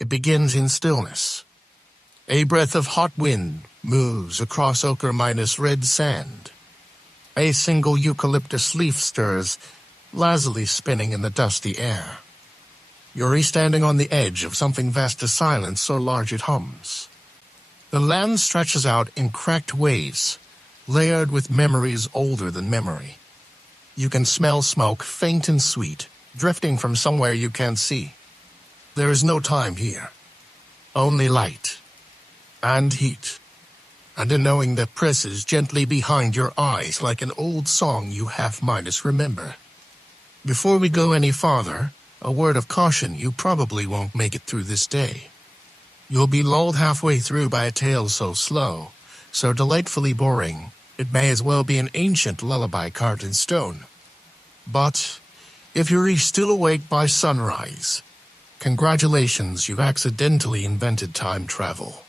It begins in stillness. A breath of hot wind moves across ochre minus red sand. A single eucalyptus leaf stirs, lazily spinning in the dusty air. You're standing on the edge of something vast as silence so large it hums. The land stretches out in cracked waves, layered with memories older than memory. You can smell smoke, faint and sweet, drifting from somewhere you can't see. There is no time here. Only light. And heat. And a knowing that presses gently behind your eyes like an old song you half-minus remember. Before we go any farther, a word of caution: you probably won't make it through this day. You'll be lulled halfway through by a tale so slow, so delightfully boring, it may as well be an ancient lullaby carved in stone. But if you're still awake by sunrise, congratulations, you've accidentally invented time travel.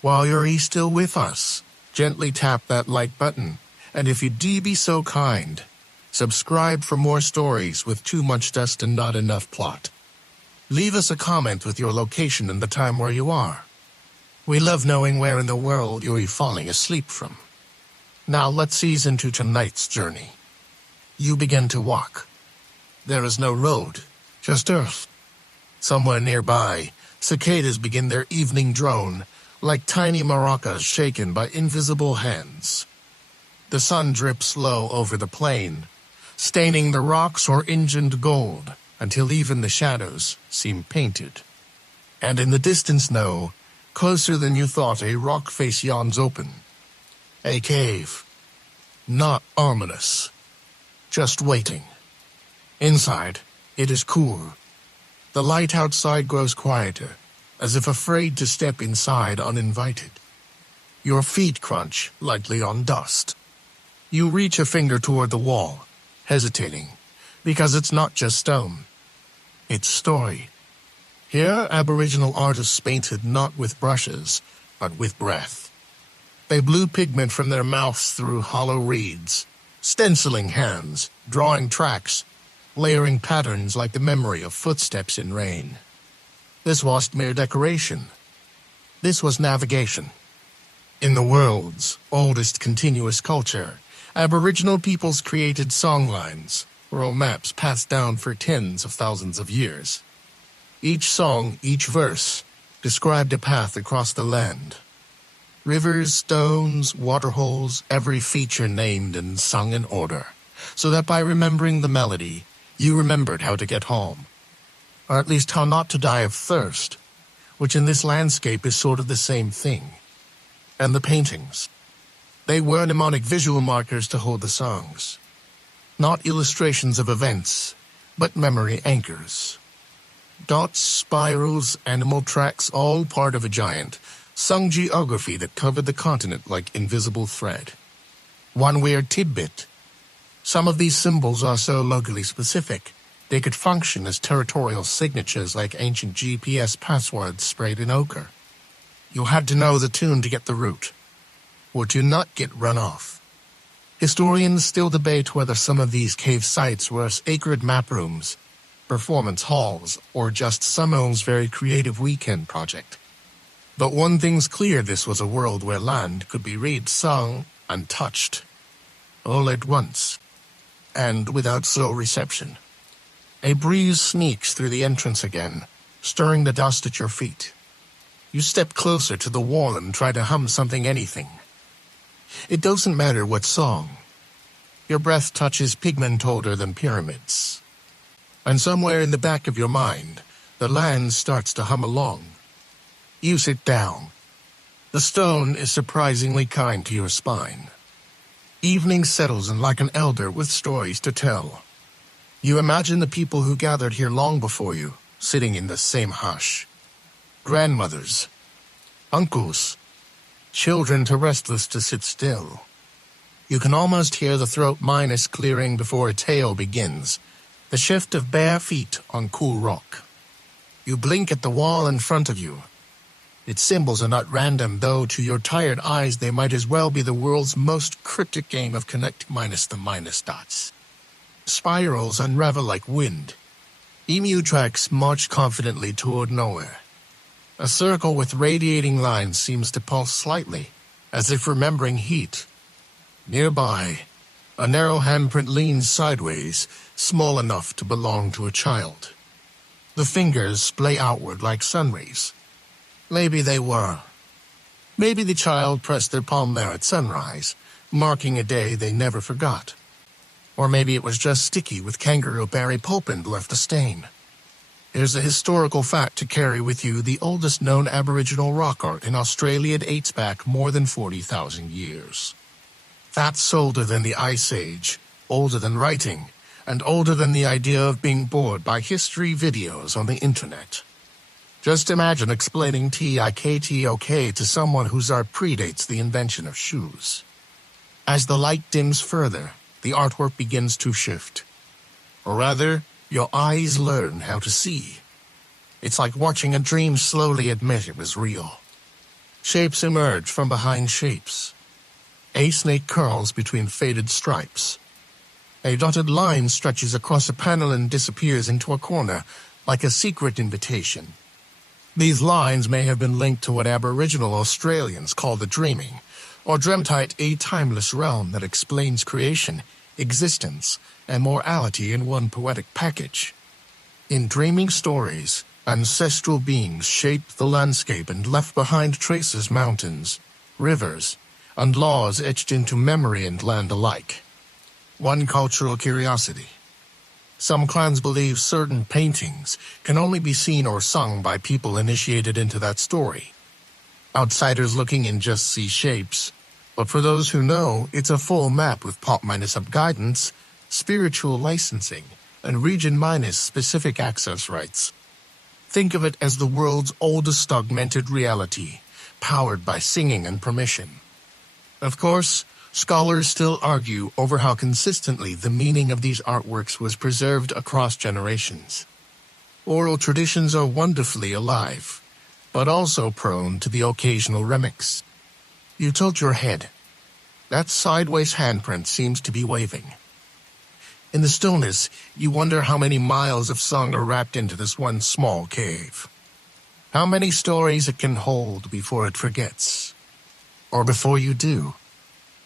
While you're still with us, gently tap that like button, and if you'd be so kind, subscribe for more stories with too much dust and not enough plot. Leave us a comment with your location and the time where you are. We love knowing where in the world you're falling asleep from. Now let's ease into tonight's journey. You begin to walk. There is no road, just earth. Somewhere nearby, cicadas begin their evening drone, like tiny maracas shaken by invisible hands. The sun drips low over the plain, staining the rocks or engined gold until even the shadows seem painted. And in the distance now, closer than you thought, a rock face yawns open. A cave. Not ominous. Just waiting. Inside, it is cool. The light outside grows quieter, as if afraid to step inside uninvited. Your feet crunch lightly on dust. You reach a finger toward the wall, hesitating, because it's not just stone. It's story. Here, Aboriginal artists painted not with brushes, but with breath. They blew pigment from their mouths through hollow reeds, stenciling hands, drawing tracks, layering patterns like the memory of footsteps in rain. This wasn't mere decoration. This was navigation. In the world's oldest continuous culture, Aboriginal peoples created songlines, or maps passed down for tens of thousands of years. Each song, each verse, described a path across the land. Rivers, stones, waterholes, every feature named and sung in order, so that by remembering the melody, you remembered how to get home. Or at least how not to die of thirst, which in this landscape is sort of the same thing. And the paintings. They were mnemonic visual markers to hold the songs. Not illustrations of events, but memory anchors. Dots, spirals, animal tracks, all part of a giant, sung geography that covered the continent like invisible thread. One weird tidbit. Some of these symbols are so locally specific, they could function as territorial signatures like ancient GPS passwords sprayed in ochre. You had to know the tune to get the route, or to not get run off. Historians still debate whether some of these cave sites were sacred map rooms, performance halls, or just someone's very creative weekend project. But one thing's clear: this was a world where land could be read, sung, and touched, all at once, and without slow reception. A breeze sneaks through the entrance again, stirring the dust at your feet. You step closer to the wall and try to hum something, anything. It doesn't matter what song. Your breath touches pigment older than pyramids. And somewhere in the back of your mind, the land starts to hum along. You sit down. The stone is surprisingly kind to your spine. Evening settles in like an elder with stories to tell. You imagine the people who gathered here long before you, sitting in the same hush. Grandmothers, uncles, children too restless to sit still. You can almost hear the throat minus clearing before a tale begins, the shift of bare feet on cool rock. You blink at the wall in front of you. Its symbols are not random, though to your tired eyes they might as well be the world's most cryptic game of connect minus the minus dots. Spirals unravel like wind. Emu tracks march confidently toward nowhere, A circle with radiating lines seems to pulse slightly, as if remembering heat. Nearby, a narrow handprint leans sideways, small enough to belong to a child. The fingers splay outward like sun rays. Maybe they were. Maybe the child pressed their palm there at sunrise, marking a day they never forgot. Or maybe it was just sticky with kangaroo berry pulp and left a stain. Here's a historical fact to carry with you. The oldest known Aboriginal rock art in Australia dates back more than 40,000 years. That's older than the Ice Age, older than writing, and older than the idea of being bored by history videos on the internet. Just imagine explaining TIKTOK to someone whose art predates the invention of shoes. As the light dims further, the artwork begins to shift. Or rather, your eyes learn how to see. It's like watching a dream slowly admit it was real. Shapes emerge from behind shapes. A snake curls between faded stripes. A dotted line stretches across a panel and disappears into a corner, like a secret invitation. These lines may have been linked to what Aboriginal Australians call the dreaming, or dreamtite, a timeless realm that explains creation, existence, and morality in one poetic package. In dreaming stories, ancestral beings shaped the landscape and left behind traces, mountains, rivers, and laws etched into memory and land alike. One cultural curiosity. Some clans believe certain paintings can only be seen or sung by people initiated into that story. Outsiders looking in just see shapes, but for those who know, it's a full map with pop-minus-up guidance, spiritual licensing, and region-minus specific access rights. Think of it as the world's oldest augmented reality, powered by singing and permission. Of course, scholars still argue over how consistently the meaning of these artworks was preserved across generations. Oral traditions are wonderfully alive, but also prone to the occasional remix. You tilt your head. That sideways handprint seems to be waving. In the stillness, you wonder how many miles of song are wrapped into this one small cave. How many stories it can hold before it forgets. Or before you do.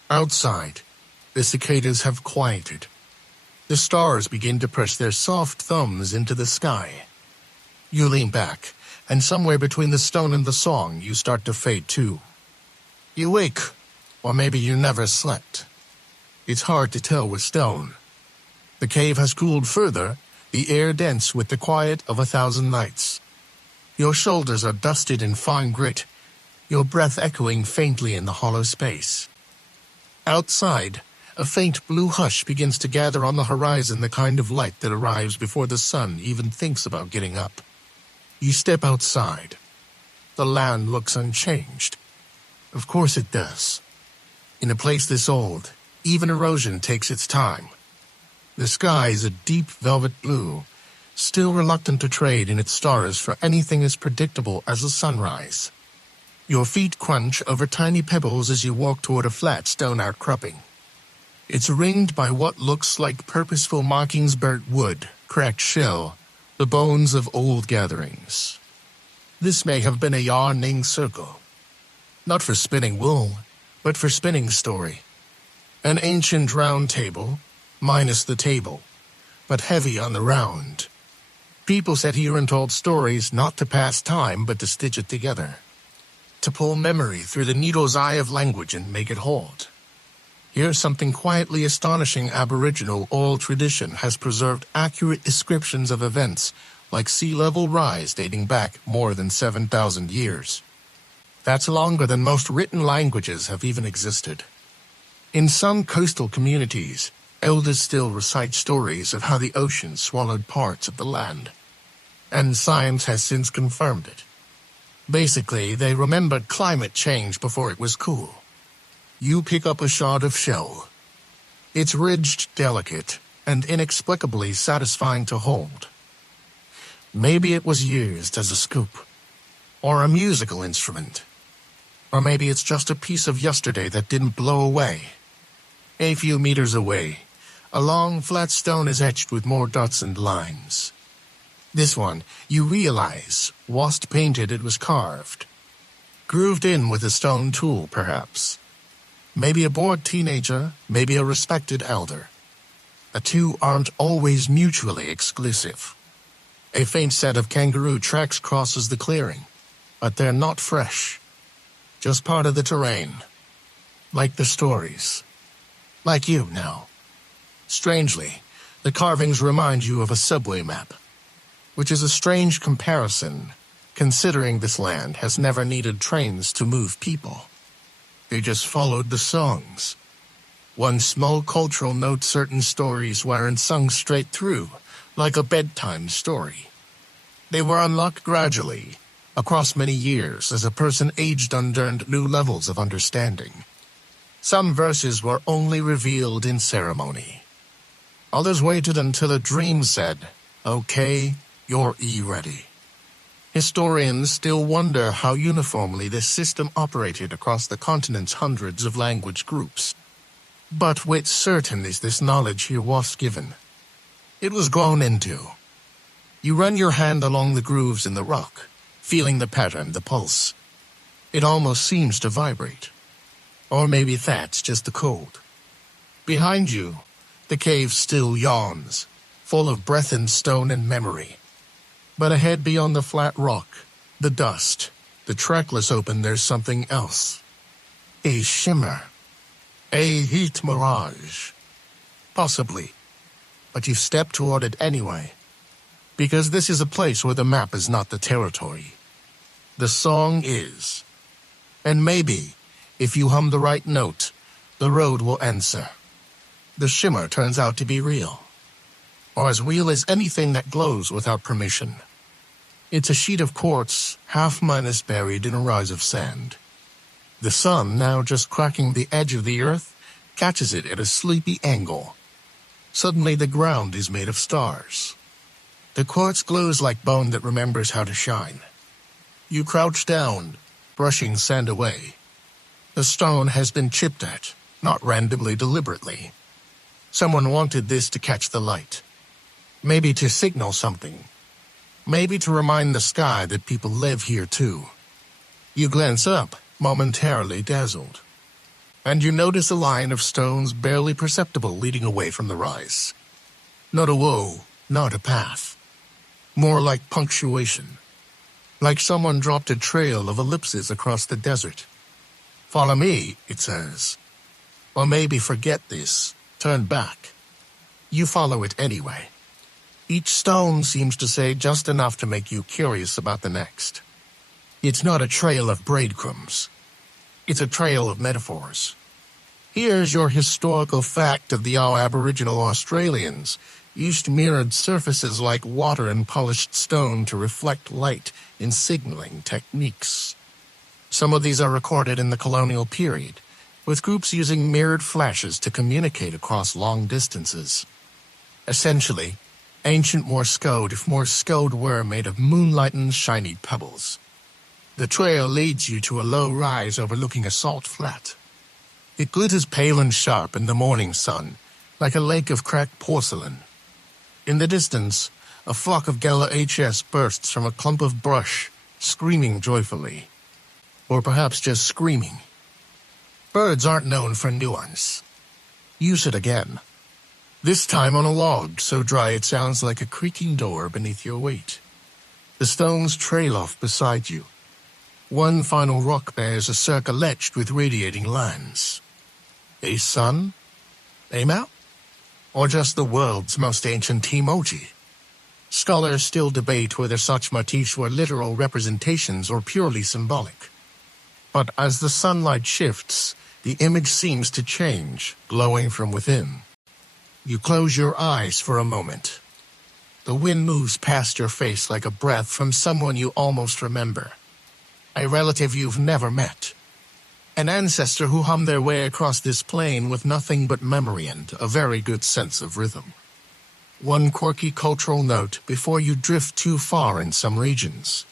Outside, the cicadas have quieted. The stars begin to press their soft thumbs into the sky. You lean back, and somewhere between the stone and the song, you start to fade too. You wake, or maybe you never slept. It's hard to tell with stone. The cave has cooled further, the air dense with the quiet of 1,000 nights. Your shoulders are dusted in fine grit, your breath echoing faintly in the hollow space. Outside, a faint blue hush begins to gather on the horizon, the kind of light that arrives before the sun even thinks about getting up. You step outside. The land looks unchanged. Of course it does. In a place this old, even erosion takes its time. The sky is a deep velvet blue, still reluctant to trade in its stars for anything as predictable as a sunrise. Your feet crunch over tiny pebbles as you walk toward a flat stone outcropping. It's ringed by what looks like purposeful markings: burnt wood, cracked shell, the bones of old gatherings. This may have been a yarning circle. Not for spinning wool, but for spinning story. An ancient round table, minus the table, but heavy on the round. People sat here and told stories not to pass time, but to stitch it together. To pull memory through the needle's eye of language and make it hold. Here's something quietly astonishing. Aboriginal oral tradition has preserved accurate descriptions of events like sea level rise dating back more than 7,000 years. That's longer than most written languages have even existed. In some coastal communities, elders still recite stories of how the ocean swallowed parts of the land. And science has since confirmed it. Basically, they remembered climate change before it was cool. You pick up a shard of shell. It's ridged, delicate, and inexplicably satisfying to hold. Maybe it was used as a scoop, or a musical instrument. Or maybe it's just a piece of yesterday that didn't blow away. A few meters away, a long, flat stone is etched with more dots and lines. This one, you realize, wasn't painted, it was carved. Grooved in with a stone tool, perhaps. Maybe a bored teenager, maybe a respected elder. The two aren't always mutually exclusive. A faint set of kangaroo tracks crosses the clearing, but they're not fresh. Just part of the terrain. Like the stories. Like you now. Strangely, the carvings remind you of a subway map, which is a strange comparison, considering this land has never needed trains to move people. They just followed the songs. One small cultural note: certain stories weren't sung straight through, like a bedtime story. They were unlocked gradually, across many years, as a person aged and earned new levels of understanding. Some verses were only revealed in ceremony. Others waited until a dream said, "Okay, you're ready." Historians still wonder how uniformly this system operated across the continent's hundreds of language groups. But with certain is this knowledge here was given. It was grown into. You run your hand along the grooves in the rock, feeling the pattern, the pulse. It almost seems to vibrate. Or maybe that's just the cold. Behind you, the cave still yawns, full of breath and stone and memory. But ahead beyond the flat rock, the dust, the trackless open, there's something else. A shimmer. A heat mirage. Possibly. But you step toward it anyway. Because this is a place where the map is not the territory. The song is. And maybe, if you hum the right note, the road will answer. The shimmer turns out to be real. Or as real as anything that glows without permission. It's a sheet of quartz, half-minus buried in a rise of sand. The sun, now just cracking the edge of the earth, catches it at a sleepy angle. Suddenly the ground is made of stars. The quartz glows like bone that remembers how to shine. You crouch down, brushing sand away. The stone has been chipped at, not randomly, deliberately. Someone wanted this to catch the light. Maybe to signal something. Maybe to remind the sky that people live here too. You glance up, momentarily dazzled. And you notice a line of stones barely perceptible leading away from the rise. Not a woe, not a path. More like punctuation. Like someone dropped a trail of ellipses across the desert. Follow me, it says. Or maybe forget this, turn back. You follow it anyway. Each stone seems to say just enough to make you curious about the next. It's not a trail of breadcrumbs. It's a trail of metaphors. Here's your historical fact of the Aboriginal Australians used mirrored surfaces like water and polished stone to reflect light in signaling techniques. Some of these are recorded in the colonial period, with groups using mirrored flashes to communicate across long distances. Essentially, ancient Morse code, if Morse code were made of moonlight and shiny pebbles. The trail leads you to a low rise overlooking a salt flat. It glitters pale and sharp in the morning sun, like a lake of cracked porcelain. In the distance, a flock of Gala HS bursts from a clump of brush, screaming joyfully. Or perhaps just screaming. Birds aren't known for nuance. Use it again. This time on a log so dry it sounds like a creaking door beneath your weight. The stones trail off beside you. One final rock bears a circle etched with radiating lines. A sun? A map? Or just the world's most ancient emoji? Scholars still debate whether such motifs were literal representations or purely symbolic. But as the sunlight shifts, the image seems to change, glowing from within. You close your eyes for a moment. The wind moves past your face like a breath from someone you almost remember. A relative you've never met. An ancestor who hummed their way across this plain with nothing but memory and a very good sense of rhythm. One quirky cultural note before you drift too far in some regions.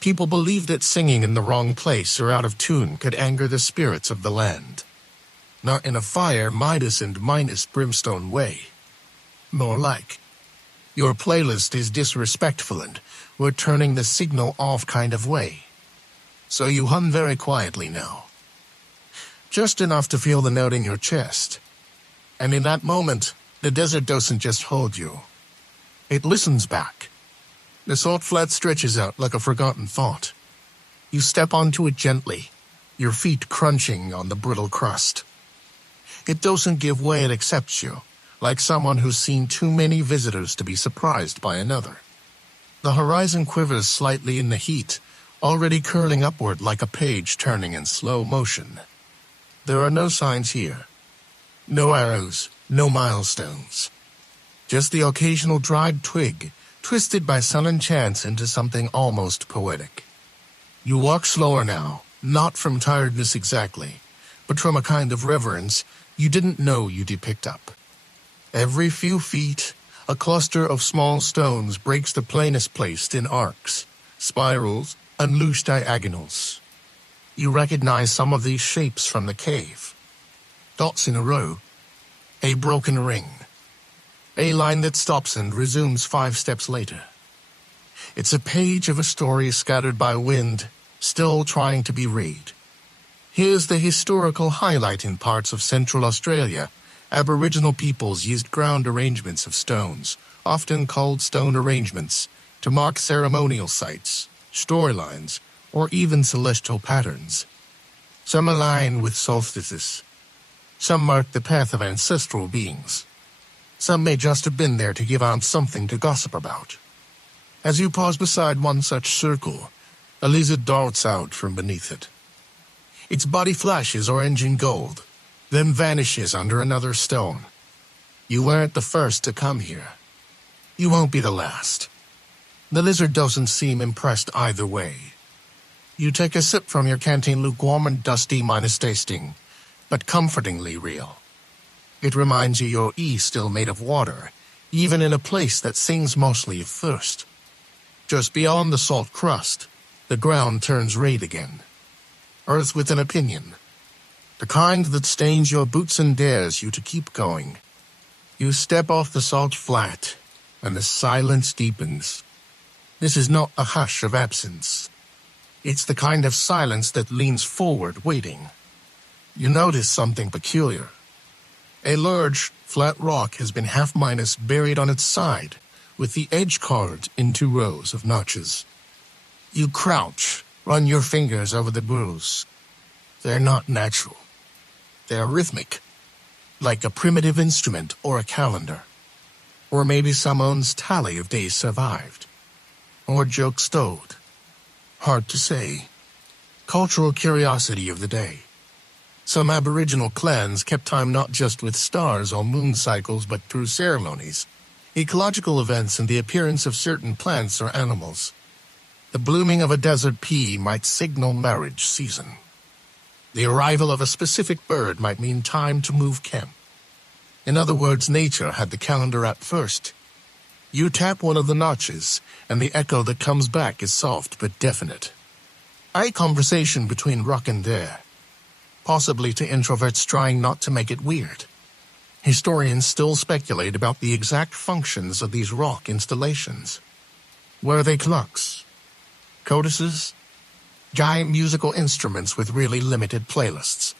People believed that singing in the wrong place or out of tune could anger the spirits of the land. Not in a fire, Midas and Minus brimstone way. More like, Your playlist is disrespectful and we're turning the signal off kind of way. So you hum very quietly now. Just enough to feel the note in your chest. And in that moment, the desert doesn't just hold you. It listens back. The salt flat stretches out like a forgotten thought. You step onto it gently, your feet crunching on the brittle crust. It doesn't give way, it accepts you, like someone who's seen too many visitors to be surprised by another. The horizon quivers slightly in the heat, already curling upward like a page turning in slow motion. There are no signs here. No arrows, no milestones. Just the occasional dried twig, twisted by sun and chance into something almost poetic. You walk slower now, not from tiredness exactly, but from a kind of reverence you didn't know you'd picked up. Every few feet, a cluster of small stones breaks the plainest placed in arcs, spirals, and loose diagonals. You recognize some of these shapes from the cave. Dots in a row, a broken ring, a line that stops and resumes 5 steps later. It's a page of a story scattered by wind, still trying to be read. Here's the historical highlight: in parts of Central Australia, Aboriginal peoples used ground arrangements of stones, often called stone arrangements, to mark ceremonial sites, storylines, or even celestial patterns. Some align with solstices. Some mark the path of ancestral beings. Some may just have been there to give out something to gossip about. As you pause beside one such circle, a lizard darts out from beneath it. Its body flashes orange and gold, then vanishes under another stone. You weren't the first to come here. You won't be the last. The lizard doesn't seem impressed either way. You take a sip from your canteen, lukewarm and dusty minus tasting, but comfortingly real. It reminds you you're still made of water, even in a place that sings mostly of thirst. Just beyond the salt crust, the ground turns red again. Earth with an opinion. The kind that stains your boots and dares you to keep going. You step off the salt flat, and the silence deepens. This is not a hush of absence. It's the kind of silence that leans forward, waiting. You notice something peculiar. A large, flat rock has been half-minus buried on its side, with the edge carved into rows of notches. You crouch, run your fingers over the grooves. They're not natural. They're rhythmic, like a primitive instrument or a calendar. Or maybe someone's tally of days survived. Or jokes stowed. Hard to say. Cultural curiosity of the day. Some Aboriginal clans kept time not just with stars or moon cycles, but through ceremonies, ecological events, and the appearance of certain plants or animals. The blooming of a desert pea might signal marriage season. The arrival of a specific bird might mean time to move camp. In other words, nature had the calendar at first. You tap one of the notches, and the echo that comes back is soft but definite. Eye conversation between rock and air, possibly to introverts trying not to make it weird. Historians still speculate about the exact functions of these rock installations. Were they clocks? Codices? Giant musical instruments with really limited playlists.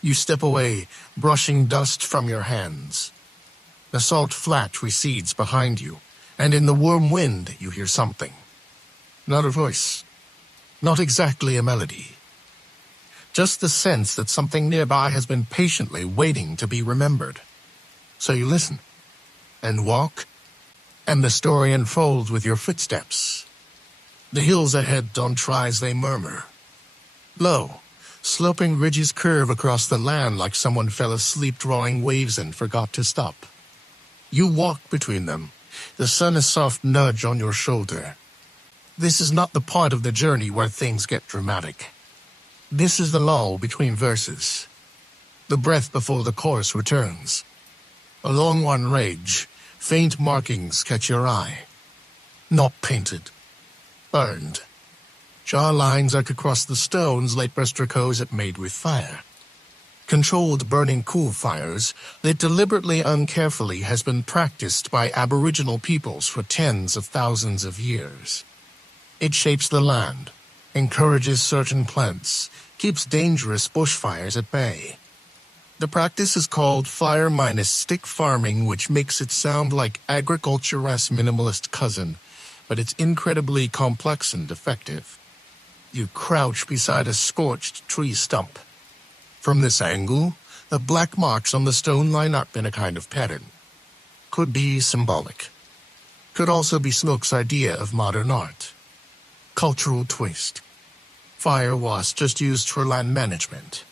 You step away, brushing dust from your hands. The salt flat recedes behind you, and in the warm wind you hear something. Not a voice. Not exactly a melody. Just the sense that something nearby has been patiently waiting to be remembered. So you listen, and walk, and the story unfolds with your footsteps. The hills ahead don't try as they murmur. Low, sloping ridges curve across the land like someone fell asleep drawing waves and forgot to stop. You walk between them, the sun a soft nudge on your shoulder. This is not the part of the journey where things get dramatic. This is the lull between verses. The breath before the chorus returns. Along one ridge, faint markings catch your eye. Not painted. Burned. Jaw lines arc across the stones like Buster had made with fire. Controlled burning cool fires that deliberately uncarefully has been practiced by Aboriginal peoples for tens of thousands of years. It shapes the land, encourages certain plants, keeps dangerous bushfires at bay. The practice is called fire-stick farming, which makes it sound like agriculture's minimalist cousin, but it's incredibly complex and effective. You crouch beside a scorched tree stump. From this angle, the black marks on the stone line up in a kind of pattern. Could be symbolic. Could also be Smoke's idea of modern art. Cultural twist. Fire was just used for land management.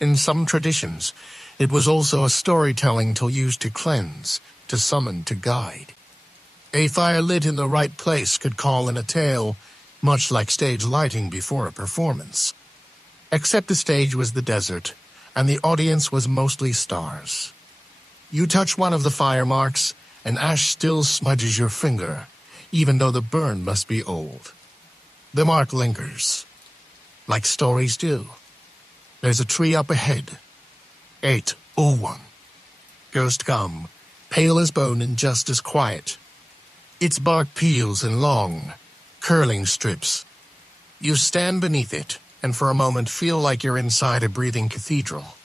In some traditions, it was also a storytelling tool used to cleanse, to summon, to guide. A fire lit in the right place could call in a tale, much like stage lighting before a performance. Except the stage was the desert, and the audience was mostly stars. You touch one of the fire marks, and ash still smudges your finger, even though the burn must be old. The mark lingers, like stories do. There's a tree up ahead. 801. Ghost gum, pale as bone and just as quiet. Its bark peels in long, curling strips. You stand beneath it, and for a moment feel like you're inside a breathing cathedral.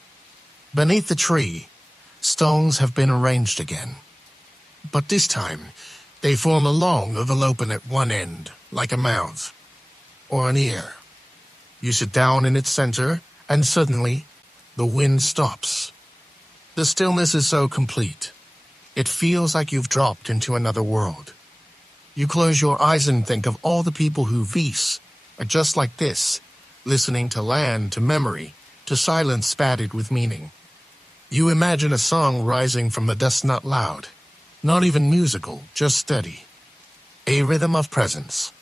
Beneath the tree, stones have been arranged again. But this time, they form a long oval open at one end, like a mouth, or an ear. You sit down in its center, and suddenly, the wind stops. The stillness is so complete, it feels like you've dropped into another world. You close your eyes and think of all the people who are just like this, listening to land, to memory, to silence spattered with meaning. You imagine a song rising from the dust, not loud, not even musical, just steady. A rhythm of presence,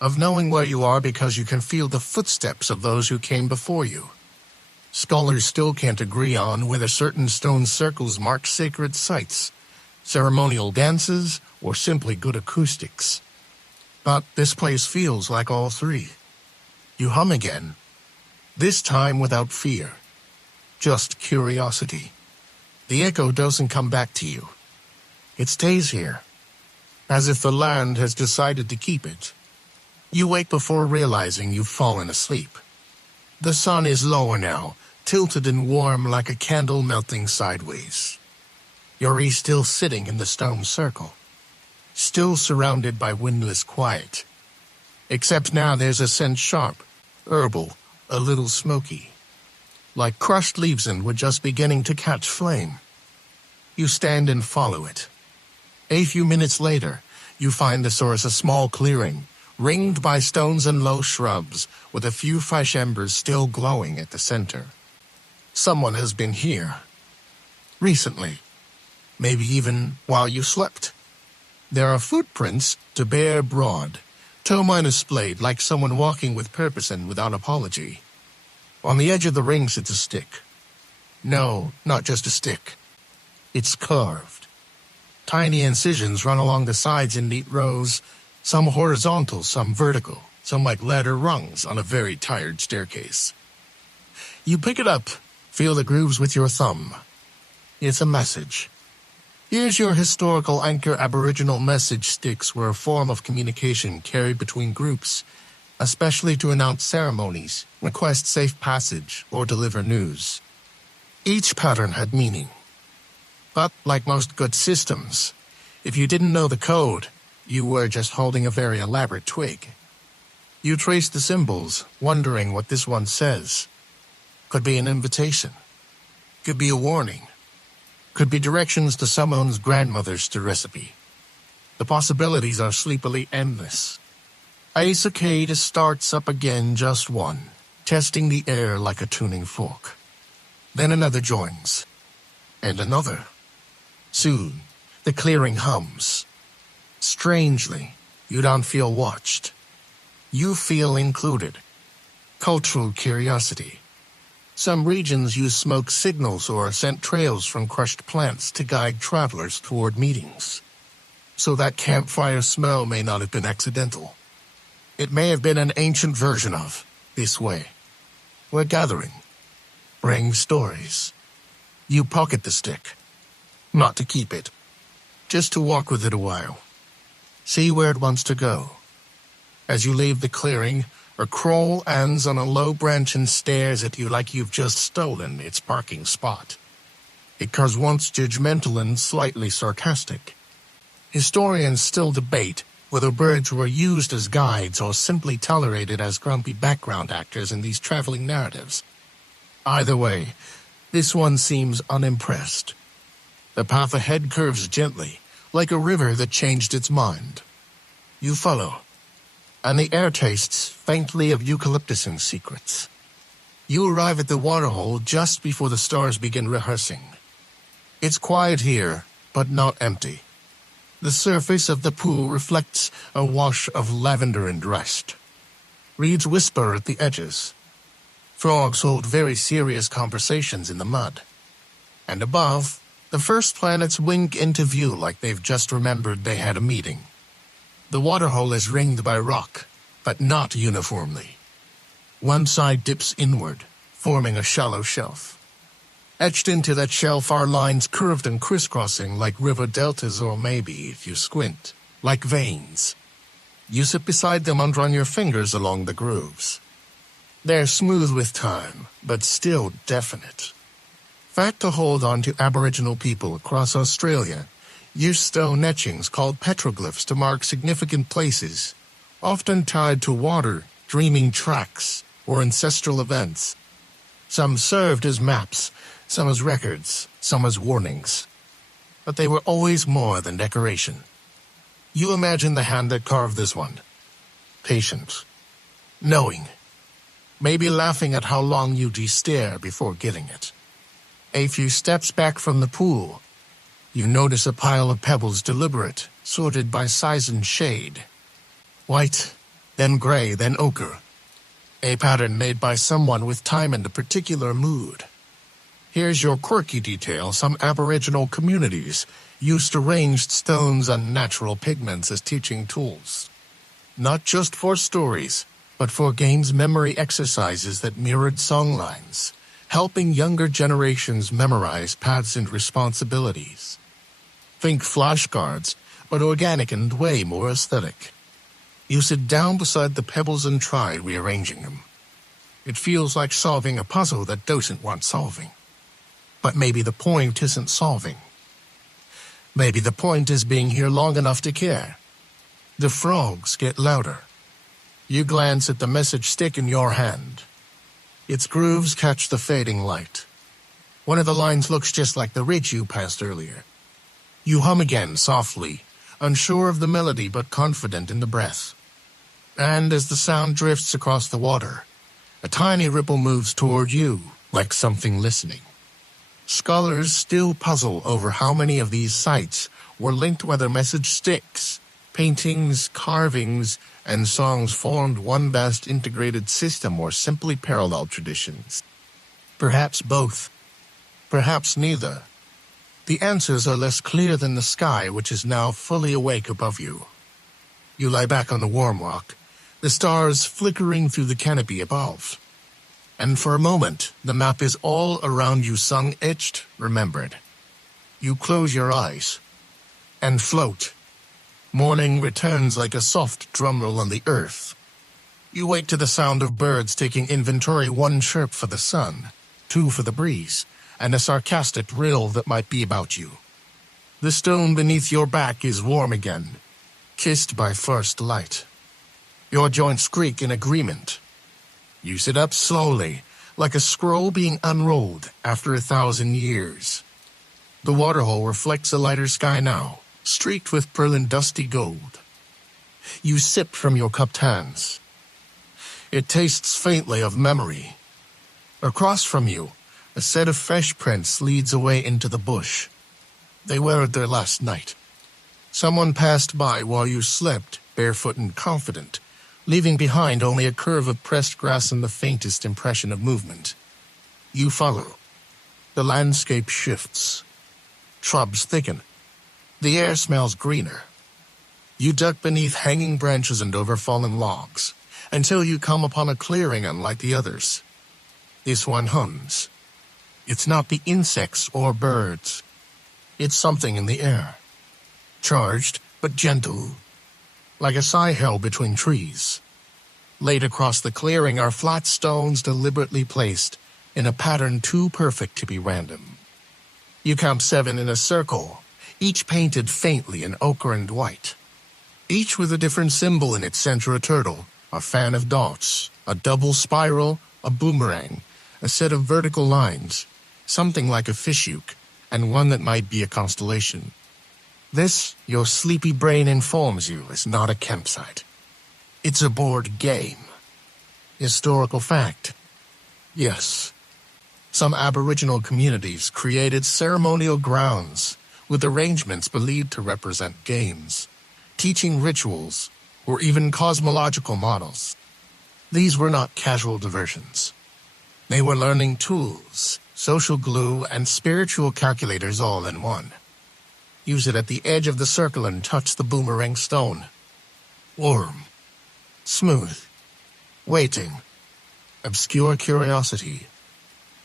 of knowing where you are because you can feel the footsteps of those who came before you. Scholars still can't agree on whether certain stone circles mark sacred sites, ceremonial dances, or simply good acoustics. But this place feels like all three. You hum again, this time without fear, just curiosity. The echo doesn't come back to you. It stays here, as if the land has decided to keep it. You wake before realizing you've fallen asleep. The sun is lower now, tilted and warm like a candle melting sideways. You're still sitting in the stone circle, still surrounded by windless quiet. Except now there's a scent sharp, herbal, a little smoky, like crushed leaves and were just beginning to catch flame. You stand and follow it. A few minutes later, you find the source a small clearing, ringed by stones and low shrubs, with a few fresh embers still glowing at the center. Someone has been here. Recently. Maybe even while you slept. There are footprints to bear broad, toe splayed like someone walking with purpose and without apology. On the edge of the ring sits a stick. No, not just a stick. It's carved. Tiny incisions run along the sides in neat rows, some horizontal, some vertical, some like ladder rungs on a very tired staircase. You pick it up, feel the grooves with your thumb. It's a message. Here's your historical anchor. Aboriginal message sticks were a form of communication carried between groups, especially to announce ceremonies, request safe passage, or deliver news. Each pattern had meaning. But, like most good systems, if you didn't know the code, you were just holding a very elaborate twig. You trace the symbols, wondering what this one says. Could be an invitation. Could be a warning. Could be directions to someone's grandmother's recipe. The possibilities are sleepily endless. A cicada starts up again, just one, testing the air like a tuning fork. Then another joins. And another. Soon, the clearing hums. Strangely, you don't feel watched. You feel included. Cultural curiosity. Some regions use smoke signals or scent trails from crushed plants to guide travelers toward meetings. So that campfire smell may not have been accidental. It may have been an ancient version of this way. We're gathering. bring stories. You pocket the stick. Not to keep it, just to walk with it a while. See where it wants to go. As you leave the clearing, a crow ends on a low branch and stares at you like you've just stolen its parking spot. It was once judgmental and slightly sarcastic. Historians still debate whether birds were used as guides or simply tolerated as grumpy background actors in these traveling narratives. Either way, this one seems unimpressed. The path ahead curves gently, like a river that changed its mind. You follow, and the air tastes faintly of eucalyptus and secrets. You arrive at the waterhole just before the stars begin rehearsing. It's quiet here, but not empty. The surface of the pool reflects a wash of lavender and rust. Reeds whisper at the edges. Frogs hold very serious conversations in the mud. And above, the first planets wink into view like they've just remembered they had a meeting. The waterhole is ringed by rock, but not uniformly. One side dips inward, forming a shallow shelf. Etched into that shelf are lines curved and crisscrossing like river deltas, or maybe, if you squint, like veins. You sit beside them and run your fingers along the grooves. They're smooth with time, but still definite. Fact to hold on to Aboriginal people across Australia use stone etchings called petroglyphs to mark significant places, often tied to water, dreaming tracks, or ancestral events. Some served as maps, some as records, some as warnings. But they were always more than decoration. You imagine the hand that carved this one. Patient. Knowing. Maybe laughing at how long you'd stare before getting it. A few steps back from the pool, you notice a pile of pebbles, deliberate, sorted by size and shade. White, then gray, then ochre. A pattern made by someone with time and a particular mood. Here's your quirky detail. Some Aboriginal communities used arranged stones and natural pigments as teaching tools. Not just for stories, but for games memory exercises that mirrored songlines, helping younger generations memorize paths and responsibilities. Think flashcards, but organic and way more aesthetic. You sit down beside the pebbles and try rearranging them. It feels like solving a puzzle that doesn't want solving. But maybe the point isn't solving. Maybe the point is being here long enough to care. The frogs get louder. You glance at the message stick in your hand. Its grooves catch the fading light. One of the lines looks just like the ridge you passed earlier. You hum again softly, unsure of the melody but confident in the breath. And as the sound drifts across the water, a tiny ripple moves toward you, like something listening. Scholars still puzzle over how many of these sites were linked, whether message sticks, paintings, carvings, and songs formed one vast integrated system or simply parallel traditions. Perhaps both. Perhaps neither. The answers are less clear than the sky, which is now fully awake above you. You lie back on the warm rock, the stars flickering through the canopy above. And for a moment, the map is all around you, sung, etched, remembered. You close your eyes and float. Morning returns like a soft drumroll on the earth. You wake to the sound of birds taking inventory, one chirp for the sun, two for the breeze, and a sarcastic riddle that might be about you. The stone beneath your back is warm again, kissed by first light. Your joints creak in agreement. You sit up slowly, like a scroll being unrolled after 1,000 years. The waterhole reflects a lighter sky now, streaked with pearl and dusty gold. You sip from your cupped hands. It tastes faintly of memory. Across from you, a set of fresh prints leads away into the bush. They were there last night. Someone passed by while you slept, barefoot and confident, leaving behind only a curve of pressed grass and the faintest impression of movement. You follow. The landscape shifts. Shrubs thicken. The air smells greener. You duck beneath hanging branches and over fallen logs, until you come upon a clearing unlike the others. This one hums, It's not the insects or birds. It's something in the air. Charged, but gentle. Like a sigh held between trees. Laid across the clearing are flat stones deliberately placed in a pattern too perfect to be random. You count 7 in a circle, each painted faintly in ochre and white. Each with a different symbol in its center: a turtle, a fan of dots, a double spiral, a boomerang, a set of vertical lines, something like a fishhook, and one that might be a constellation. This, your sleepy brain informs you, is not a campsite. It's a board game. Historical fact. Yes. Some Aboriginal communities created ceremonial grounds with arrangements believed to represent games, teaching rituals, or even cosmological models. These were not casual diversions. They were learning tools, social glue, and spiritual calculators all in one. Use it at the edge of the circle and touch the boomerang stone. Warm. Smooth. Waiting. Obscure curiosity.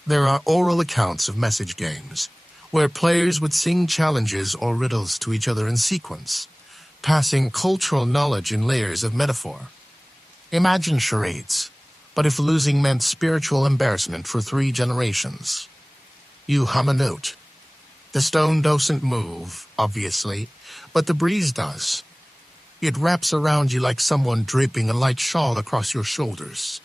There are oral accounts of message games, where players would sing challenges or riddles to each other in sequence, passing cultural knowledge in layers of metaphor. Imagine charades, but if losing meant spiritual embarrassment for 3 generations. You hum a note. The stone doesn't move, obviously, but the breeze does. It wraps around you like someone draping a light shawl across your shoulders.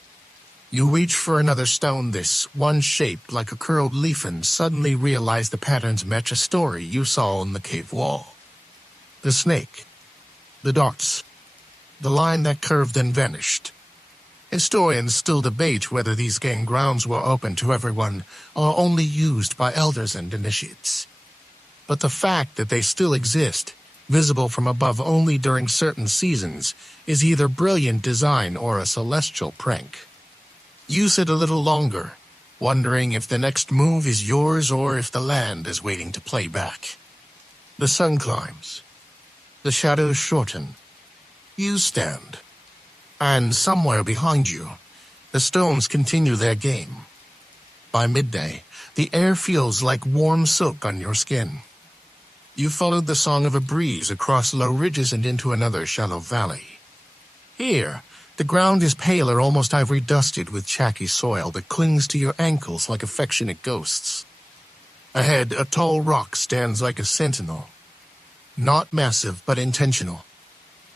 You reach for another stone, this one shaped like a curled leaf, and suddenly realize the patterns match a story you saw on the cave wall. The snake. The dots. The line that curved and vanished. Historians still debate whether these game grounds were open to everyone or only used by elders and initiates. But the fact that they still exist, visible from above only during certain seasons, is either brilliant design or a celestial prank. You sit a little longer, wondering if the next move is yours or if the land is waiting to play back. The sun climbs. The shadows shorten. You stand. And somewhere behind you, the stones continue their game. By midday, the air feels like warm silk on your skin. You followed the song of a breeze across low ridges and into another shallow valley. Here, the ground is paler, almost ivory-dusted with chalky soil that clings to your ankles like affectionate ghosts. Ahead, a tall rock stands like a sentinel. Not massive, but intentional.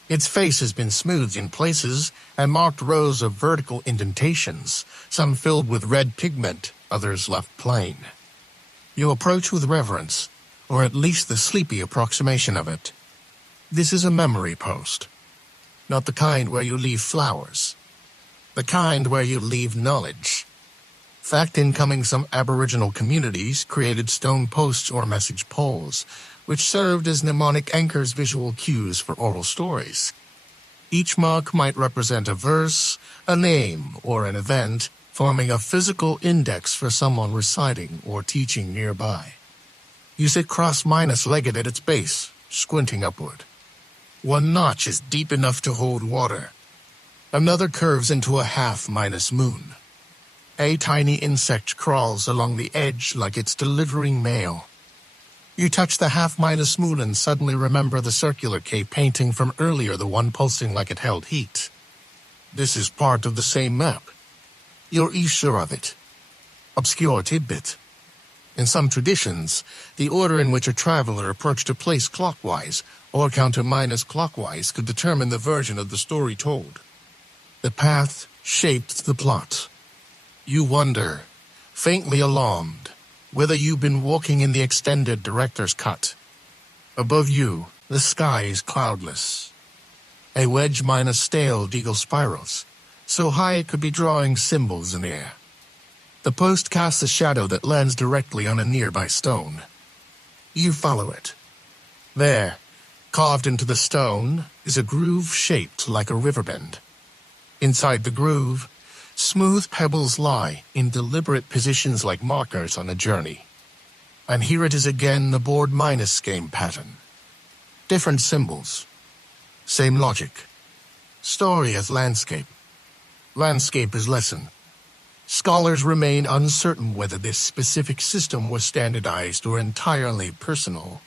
Its face has been smoothed in places and marked rows of vertical indentations, some filled with red pigment, others left plain. You approach with reverence, or at least the sleepy approximation of it. This is a memory post. Not the kind where you leave flowers. The kind where you leave knowledge. Fact incoming, some Aboriginal communities created stone posts or message poles, which served as mnemonic anchors, visual cues for oral stories. Each mark might represent a verse, a name, or an event, forming a physical index for someone reciting or teaching nearby. You sit cross-legged at its base, squinting upward. One notch is deep enough to hold water. Another curves into a half-moon. A tiny insect crawls along the edge like it's delivering mail. You touch the half-moon and suddenly remember the circular cave painting from earlier, the one pulsing like it held heat. This is part of the same map. You're sure of it. Obscure tidbit. In some traditions, the order in which a traveler approached a place clockwise or counter-clockwise could determine the version of the story told. The path shaped the plot. You wonder, faintly alarmed, whether you've been walking in the extended director's cut. Above you, the sky is cloudless. A wedge minus stale deagle spirals, so high it could be drawing symbols in the air. The post casts a shadow that lands directly on a nearby stone. You follow it. There, carved into the stone, is a groove shaped like a riverbend. Inside the groove, smooth pebbles lie in deliberate positions like markers on a journey. And here it is again, the board minus game pattern. Different symbols. Same logic. Story as landscape. Landscape as lesson. Scholars remain uncertain whether this specific system was standardized or entirely personal.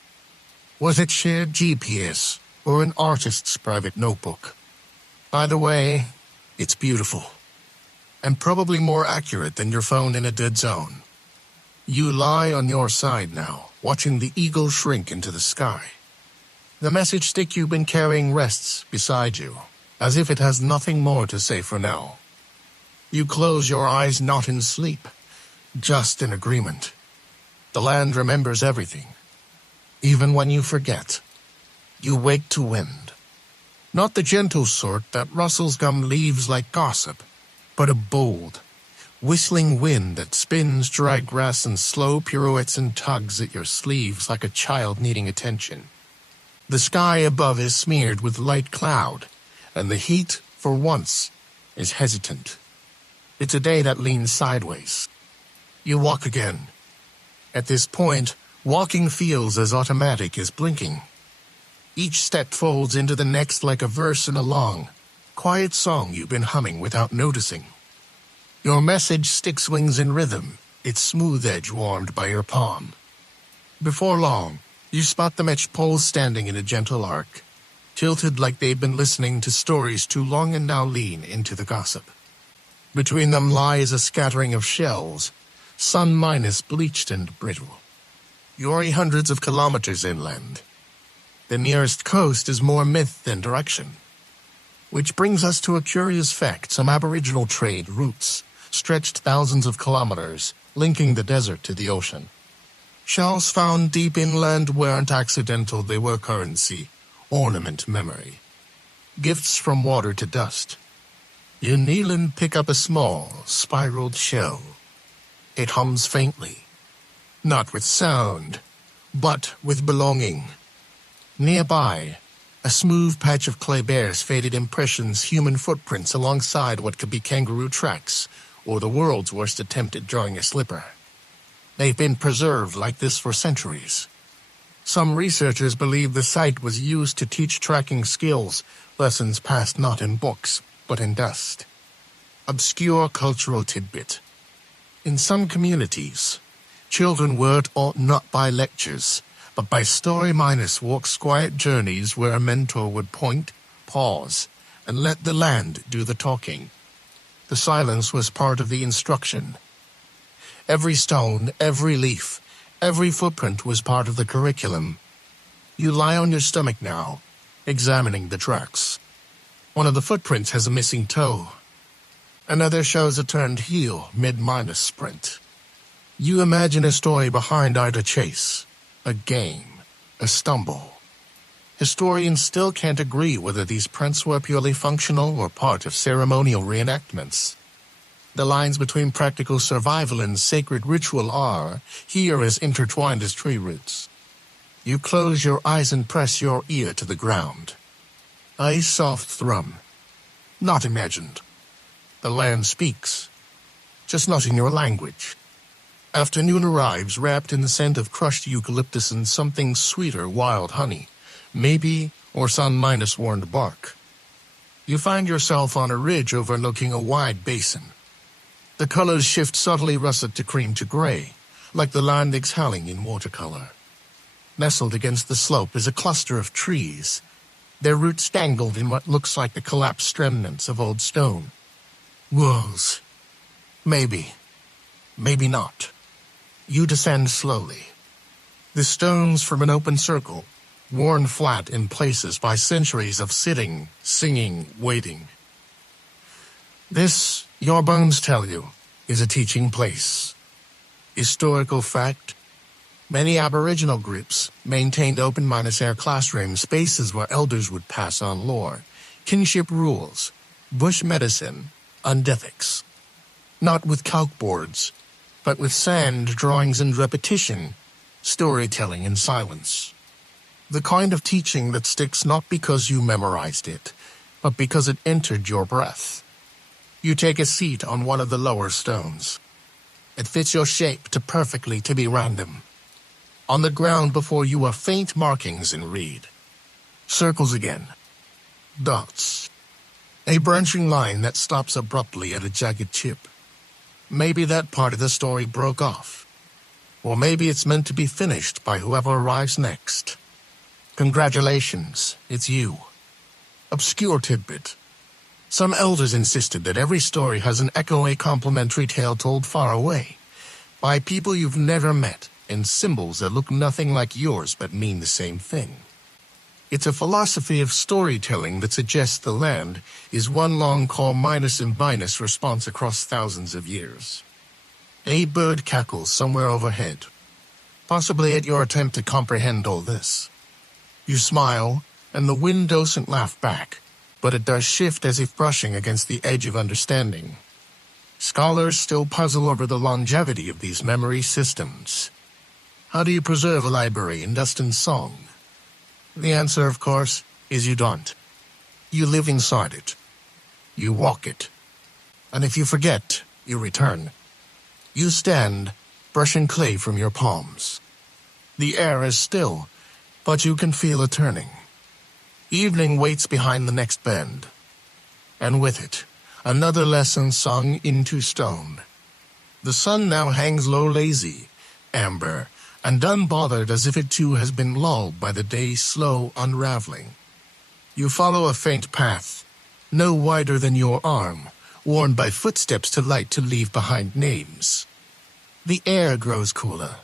Was it shared GPS or an artist's private notebook? Either way, it's beautiful, and probably more accurate than your phone in a dead zone. You lie on your side now, watching the eagle shrink into the sky. The message stick you've been carrying rests beside you, as if it has nothing more to say for now. You close your eyes not in sleep, just in agreement. The land remembers everything. Even when you forget, you wake to wind. Not the gentle sort that rustles gum leaves like gossip, but a bold, whistling wind that spins dry grass and slow pirouettes and tugs at your sleeves like a child needing attention. The sky above is smeared with light cloud, and the heat, for once, is hesitant. It's a day that leans sideways. You walk again. At this point, walking feels as automatic as blinking. Each step folds into the next like a verse in a long, quiet song you've been humming without noticing. Your message stick swings in rhythm, its smooth edge warmed by your palm. Before long, you spot the match poles standing in a gentle arc, tilted like they've been listening to stories too long and now lean into the gossip. Between them lies a scattering of shells, sun-minus bleached and brittle. You're hundreds of kilometers inland. The nearest coast is more myth than direction. Which brings us to a curious fact: some Aboriginal trade routes stretched thousands of kilometers, linking the desert to the ocean. Shells found deep inland weren't accidental, they were currency, ornament, memory. Gifts from water to dust. You kneel and pick up a small, spiraled shell. It hums faintly, not with sound, but with belonging. Nearby, a smooth patch of clay bears faded impressions, human footprints alongside what could be kangaroo tracks, or the world's worst attempt at drawing a slipper. They've been preserved like this for centuries. Some researchers believe the site was used to teach tracking skills, lessons passed not in books, but in dust. Obscure cultural tidbit. In some communities, children were taught not by lectures, but by story-minus walks, quiet journeys where a mentor would point, pause, and let the land do the talking. The silence was part of the instruction. Every stone, every leaf, every footprint was part of the curriculum. You lie on your stomach now, examining the tracks. One of the footprints has a missing toe. Another shows a turned heel mid-minus sprint. You imagine a story behind either chase, a game, a stumble. Historians still can't agree whether these prints were purely functional or part of ceremonial reenactments. The lines between practical survival and sacred ritual are here as intertwined as tree roots. You close your eyes and press your ear to the ground. A soft thrum. Not imagined. The land speaks, just not in your language. Afternoon arrives wrapped in the scent of crushed eucalyptus and something sweeter, wild honey, maybe, or sun-minus warned bark. You find yourself on a ridge overlooking a wide basin. The colors shift subtly, russet to cream to gray, like the land exhaling in watercolor. Nestled against the slope is a cluster of trees, their roots tangled in what looks like the collapsed remnants of old stone. Walls. Maybe. Maybe not. You descend slowly. The stones form an open circle, worn flat in places by centuries of sitting, singing, waiting. This, your bones tell you, is a teaching place. Historical fact: many Aboriginal groups maintained open-minus-air classroom spaces where elders would pass on lore, kinship rules, bush medicine, and ethics. Not with chalkboards, but with sand, drawings, and repetition, storytelling and silence. The kind of teaching that sticks not because you memorized it, but because it entered your breath. You take a seat on one of the lower stones. It fits your shape too perfectly to be random. On the ground before you are faint markings in reed. Circles again. Dots. A branching line that stops abruptly at a jagged chip. Maybe that part of the story broke off. Or maybe it's meant to be finished by whoever arrives next. Congratulations, it's you. Obscure tidbit. Some elders insisted that every story has an echoey complementary tale told far away, by people you've never met, in symbols that look nothing like yours but mean the same thing. It's a philosophy of storytelling that suggests the land is one long call minus and minus response across thousands of years. A bird cackles somewhere overhead, possibly at your attempt to comprehend all this. You smile, and the wind doesn't laugh back, but it does shift as if brushing against the edge of understanding. Scholars still puzzle over the longevity of these memory systems. How do you preserve a library in dust and song? The answer, of course, is you don't. You live inside it. You walk it. And if you forget, you return. You stand, brushing clay from your palms. The air is still, but you can feel it turning. Evening waits behind the next bend. And with it, another lesson sung into stone. The sun now hangs low lazy, amber, and unbothered as if it too has been lulled by the day's slow unraveling. You follow a faint path, no wider than your arm, worn by footsteps too light to leave behind names. The air grows cooler.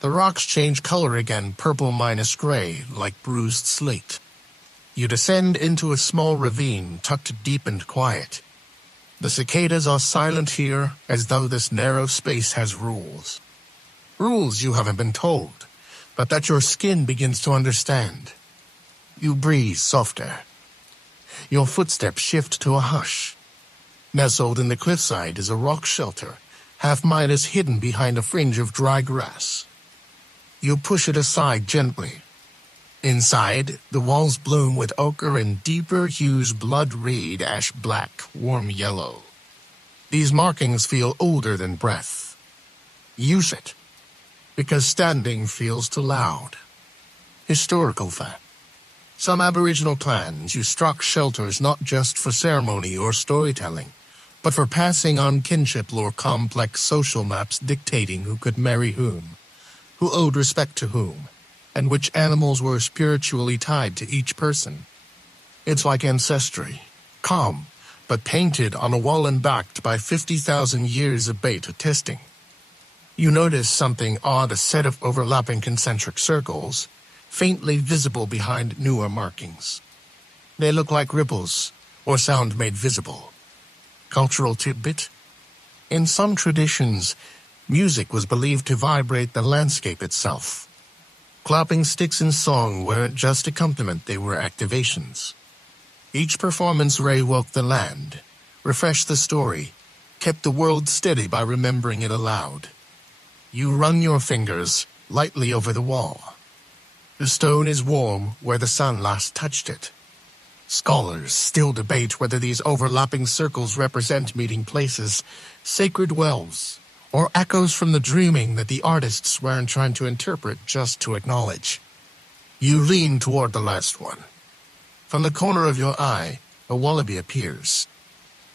The rocks change color again, purple minus gray, like bruised slate. You descend into a small ravine tucked deep and quiet. The cicadas are silent here, as though this narrow space has rules. Rules you haven't been told, but that your skin begins to understand. You breathe softer. Your footsteps shift to a hush. Nestled in the cliffside is a rock shelter, half minus hidden behind a fringe of dry grass. You push it aside gently. Inside, the walls bloom with ochre and deeper hues, blood red, ash black, warm yellow. These markings feel older than breath. Use it, because standing feels too loud. Historical fact. Some Aboriginal clans use struck shelters not just for ceremony or storytelling, but for passing on kinship lore, complex social maps dictating who could marry whom, who owed respect to whom, and which animals were spiritually tied to each person. It's like ancestry, calm, but painted on a wall and backed by 50,000 years of beta testing. You notice something odd, a set of overlapping concentric circles, faintly visible behind newer markings. They look like ripples, or sound made visible. Cultural tidbit? In some traditions, music was believed to vibrate the landscape itself. Clapping sticks in song weren't just accompaniment, they were activations. Each performance ray woke the land, refreshed the story, kept the world steady by remembering it aloud. You run your fingers lightly over the wall. The stone is warm where the sun last touched it. Scholars still debate whether these overlapping circles represent meeting places, sacred wells, or echoes from the dreaming that the artists weren't trying to interpret, just to acknowledge. You lean toward the last one. From the corner of your eye, a wallaby appears.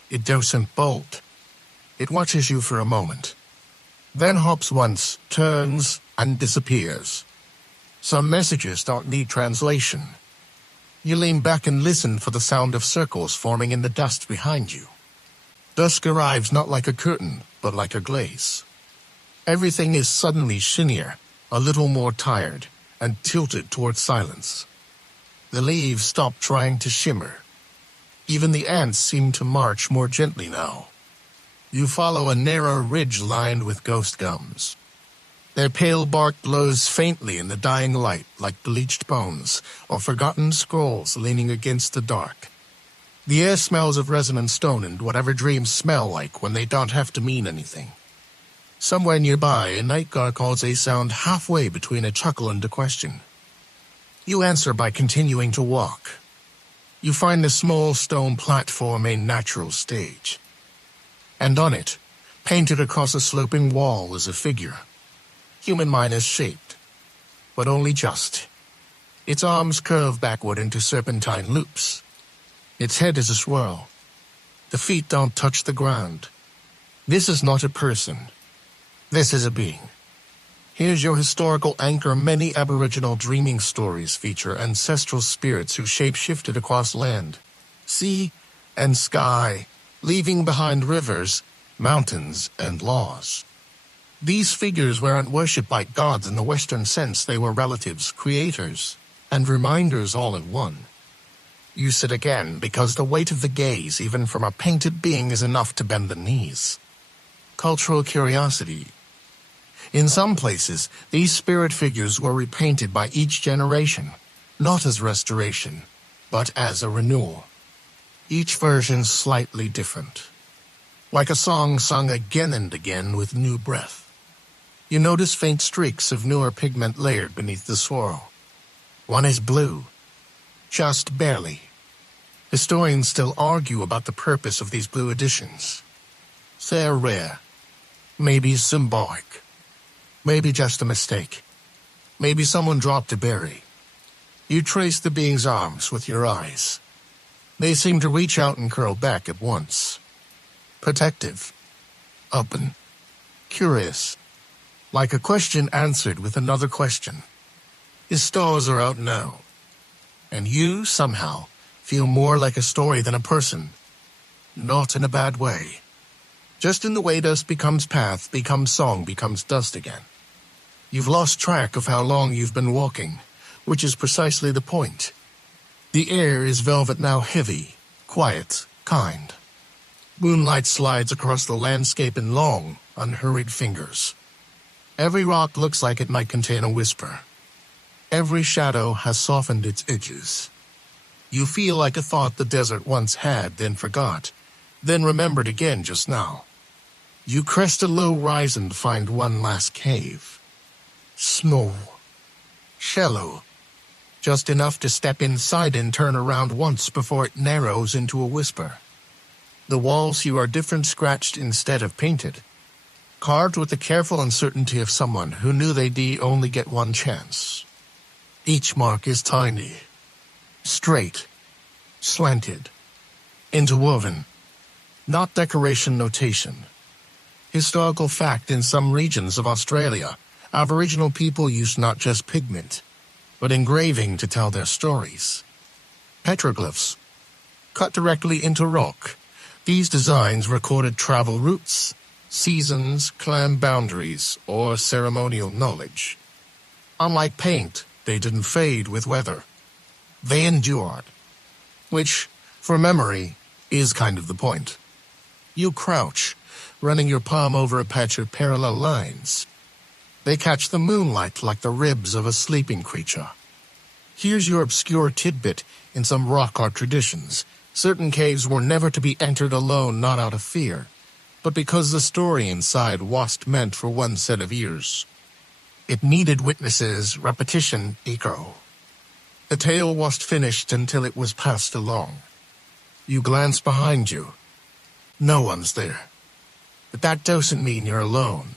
It doesn't bolt. It watches you for a moment, then hops once, turns, and disappears. Some messages don't need translation. You lean back and listen for the sound of circles forming in the dust behind you. Dusk arrives not like a curtain, but like a glaze. Everything is suddenly shinier, a little more tired, and tilted toward silence. The leaves stop trying to shimmer. Even the ants seem to march more gently now. You follow a narrow ridge lined with ghost gums. Their pale bark glows faintly in the dying light like bleached bones or forgotten scrolls leaning against the dark. The air smells of resin and stone and whatever dreams smell like when they don't have to mean anything. Somewhere nearby, a night guard calls a sound halfway between a chuckle and a question. You answer by continuing to walk. You find the small stone platform a natural stage. And on it, painted across a sloping wall, is a figure. Human minus shaped, but only just. Its arms curve backward into serpentine loops. Its head is a swirl. The feet don't touch the ground. This is not a person. This is a being. Here's your historical anchor. Many Aboriginal dreaming stories feature ancestral spirits who shape-shifted across land, sea, and sky, leaving behind rivers, mountains, and laws. These figures weren't worshipped by gods in the Western sense. They were relatives, creators, and reminders all in one. You sit again because the weight of the gaze, even from a painted being, is enough to bend the knees. Cultural curiosity. In some places, these spirit figures were repainted by each generation, not as restoration, but as a renewal. Each version slightly different. Like a song sung again and again with new breath. You notice faint streaks of newer pigment layered beneath the swirl. One is blue, just barely. Historians still argue about the purpose of these blue additions. They're rare, maybe symbolic, maybe just a mistake, maybe someone dropped a berry. You trace the being's arms with your eyes. They seem to reach out and curl back at once. Protective, open, curious, like a question answered with another question. His stars are out now, and you, somehow, feel more like a story than a person. Not in a bad way. Just in the way dust becomes path, becomes song, becomes dust again. You've lost track of how long you've been walking, which is precisely the point. The air is velvet now, heavy, quiet, kind. Moonlight slides across the landscape in long, unhurried fingers. Every rock looks like it might contain a whisper. Every shadow has softened its edges. You feel like a thought the desert once had, then forgot, then remembered again just now. You crest a low rise and find one last cave. Small, shallow, just enough to step inside and turn around once before it narrows into a whisper. The walls here are different, scratched instead of painted, carved with the careful uncertainty of someone who knew they'd only get one chance. Each mark is tiny, straight, slanted, interwoven, not decoration notation. Historical fact: in some regions of Australia, Aboriginal people used not just pigment, but engraving to tell their stories. Petroglyphs, cut directly into rock. These designs recorded travel routes, seasons, clan boundaries, or ceremonial knowledge. Unlike paint, they didn't fade with weather. They endured. Which, for memory, is kind of the point. You crouch, running your palm over a patch of parallel lines. They catch the moonlight like the ribs of a sleeping creature. Here's your obscure tidbit in some rock art traditions. Certain caves were never to be entered alone, not out of fear, but because the story inside wasn't meant for one set of ears. It needed witnesses, repetition, echo. The tale wasn't finished until it was passed along. You glance behind you. No one's there. But that doesn't mean you're alone.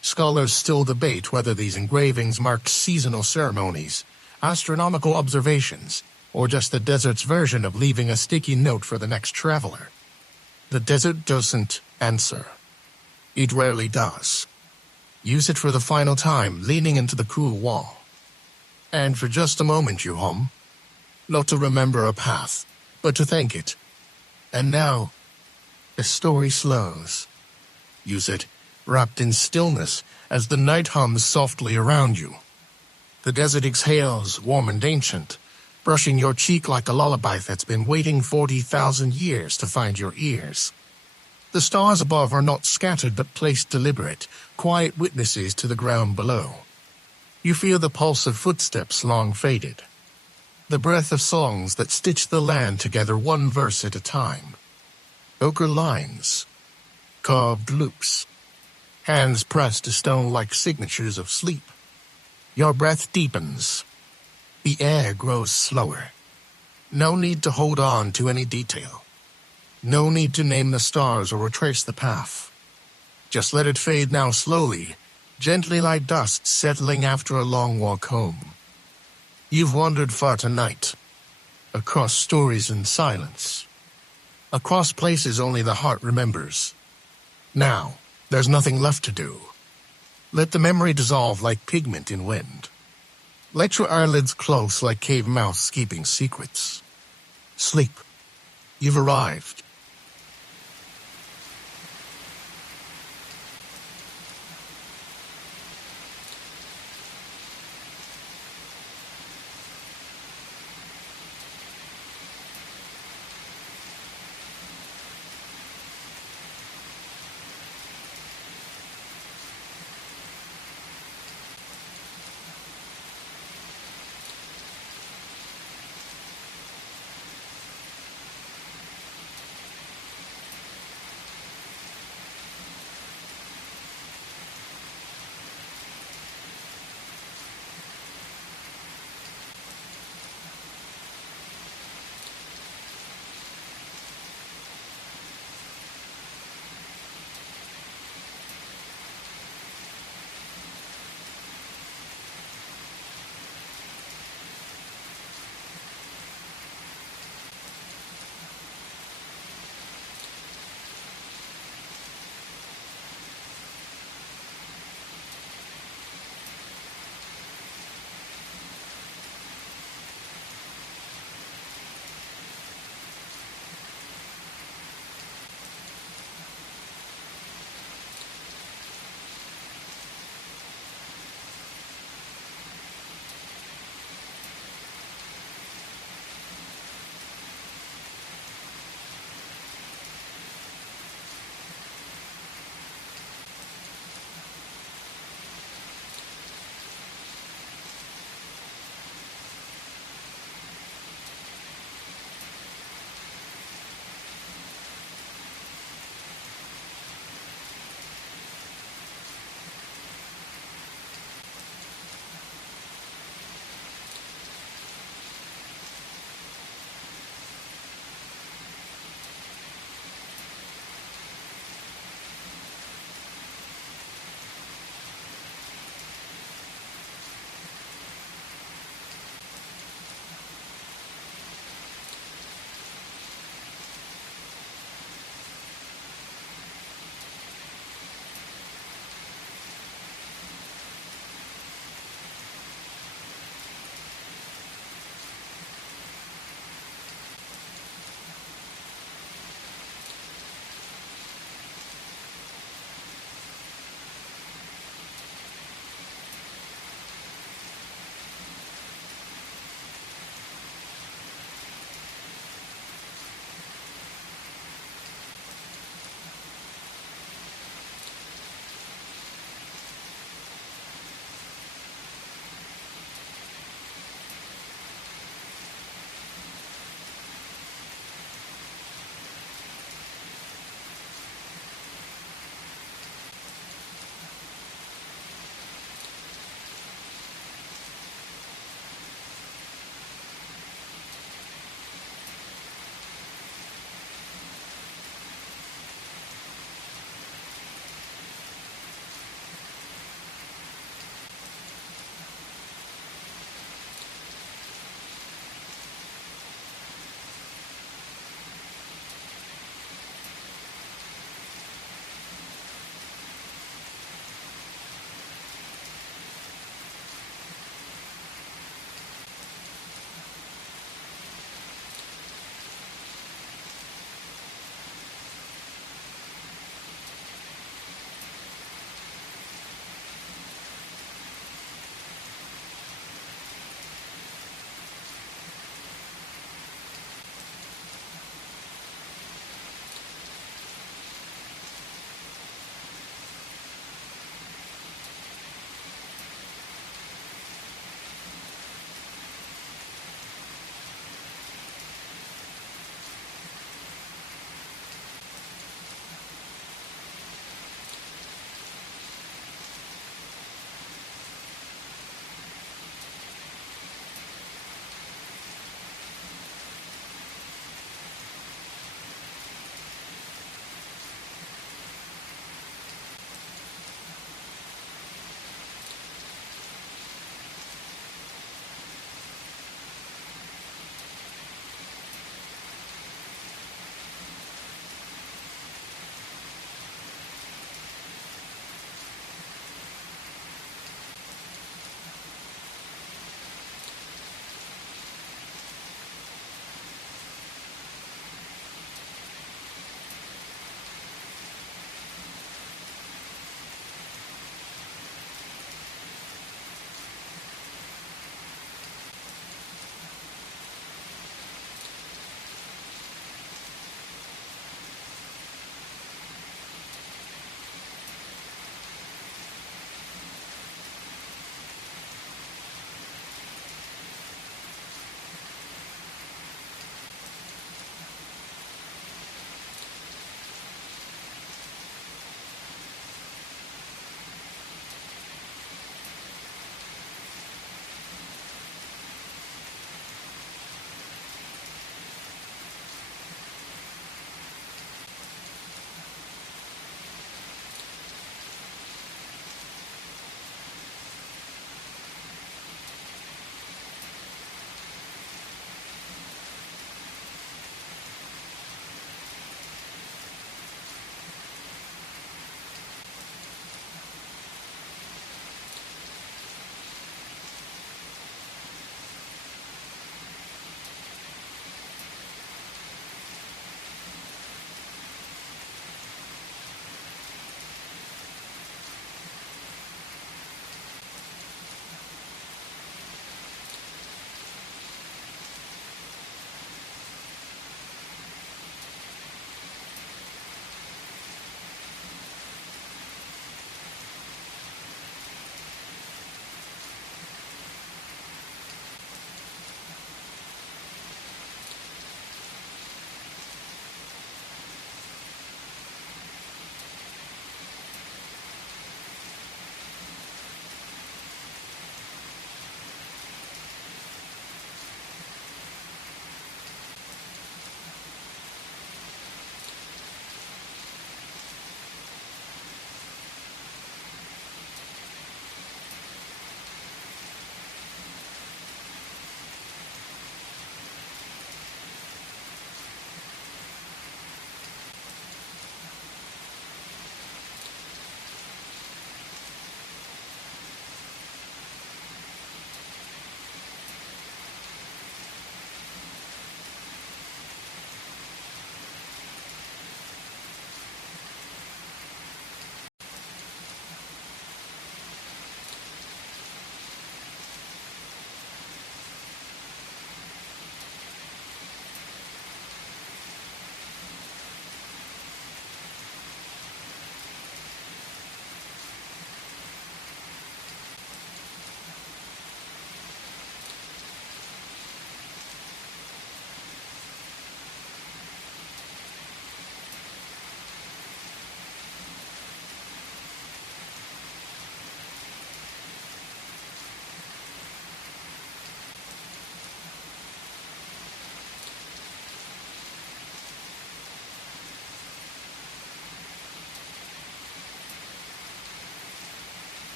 Scholars still debate whether these engravings marked seasonal ceremonies, astronomical observations, or just the desert's version of leaving a sticky note for the next traveler. The desert doesn't answer. It rarely does. Use it for the final time, leaning into the cool wall. And for just a moment you hum, not to remember a path, but to thank it. And now, the story slows. Use it, wrapped in stillness, as the night hums softly around you. The desert exhales, warm and ancient, brushing your cheek like a lullaby that's been waiting 40,000 years to find your ears. The stars above are not scattered but placed deliberate, quiet witnesses to the ground below. You feel the pulse of footsteps long faded, the breath of songs that stitch the land together one verse at a time. Ochre lines, carved loops, hands pressed to stone like signatures of sleep. Your breath deepens. The air grows slower. No need to hold on to any detail. No need to name the stars or retrace the path. Just let it fade now slowly, gently like dust settling after a long walk home. You've wandered far tonight, across stories and silence, across places only the heart remembers. Now, there's nothing left to do. Let the memory dissolve like pigment in wind. Let your eyelids close like cave mouths keeping secrets. Sleep. You've arrived.